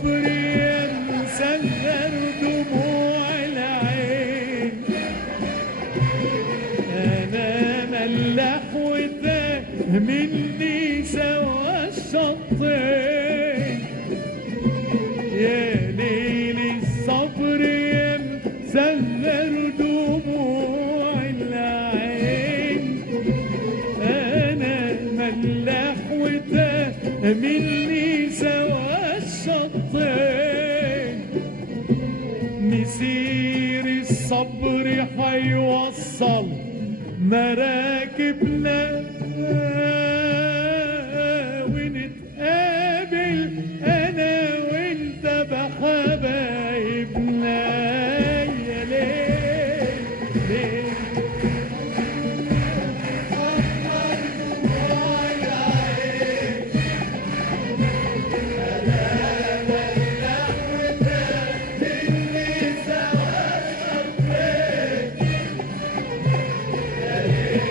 الصبر يا مسهر دموع العين، أنا ملاح وتاه مني سوا الشطين. يا ليل الصبر يا مسهر دموع العين، أنا ملاح وتاه مني سوا الشطين. مسير الصبر حيوصل مراكبنا ونتقابل أنا وأنت بحبايبنا. يا ليل ليل ملاح وتاه مني سوا الشطين. يا ليل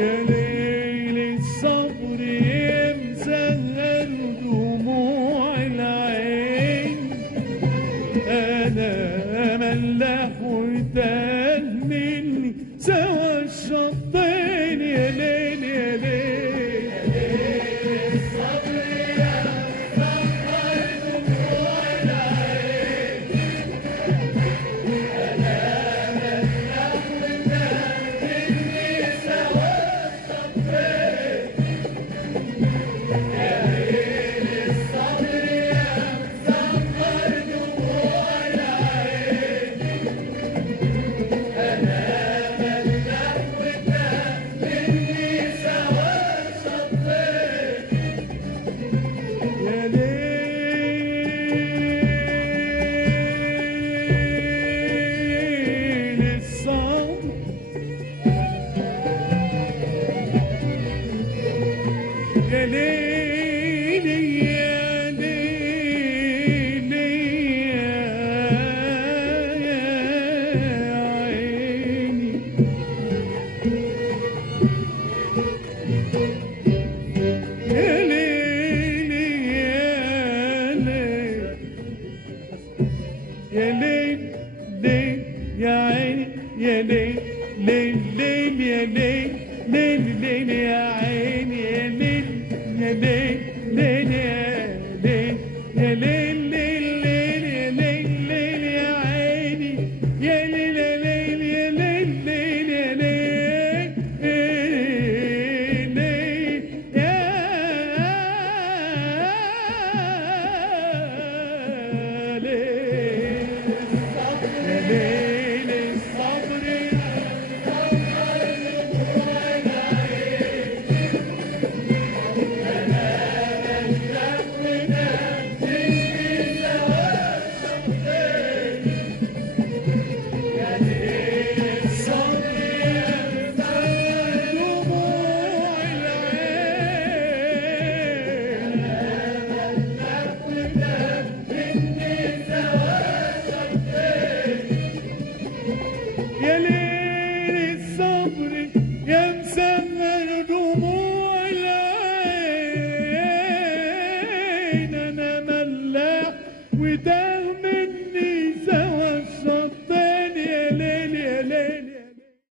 يا ليل الصبر يا مسهر دموع العين، أنا ملاح وتاه مني سوا الشطين. يا ليل الصبر يا مسهر دموع العين، أنا ملاح وتاه مني سوا الشطين. يا ليل الصبر يا ليل يا ليل يا عيني. يا ليل يا ليل ليل يا عيني. يا ليل ليل ليل يا ليل ليل ليل يا عيني. يا ليل يا ليل ليل يا ليل يا ليل ليل ليل يا ليل ليل يا عيني. يا ليل يا ليل يا ليل ليل يا ليل ليل يا ليل الصبر يا ليل الصبر يا مسهر دموع العين، أنا ملاح وتاه مني